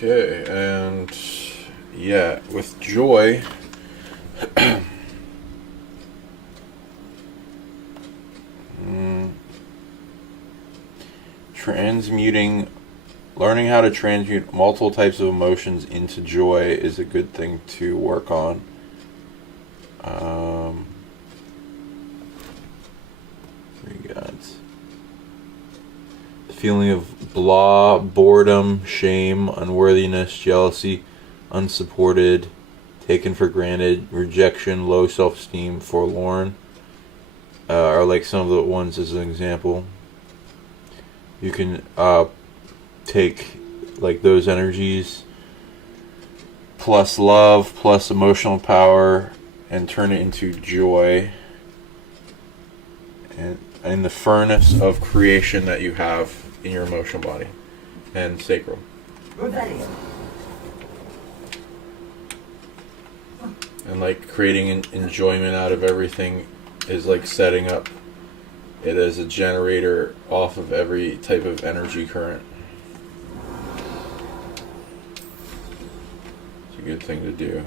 Okay, and yeah, with joy, learning how to transmute multiple types of emotions into joy is a good thing to work on. Three gods. The feeling of blah, boredom, shame, unworthiness, jealousy, unsupported, taken for granted, rejection, low self-esteem, forlorn are like some of the ones as an example. You can take like those energies plus love plus emotional power and turn it into joy and in the furnace of creation that you have in your emotional body and sacral. And like creating enjoyment out of everything is like setting up it as a generator off of every type of energy current. It's a good thing to do.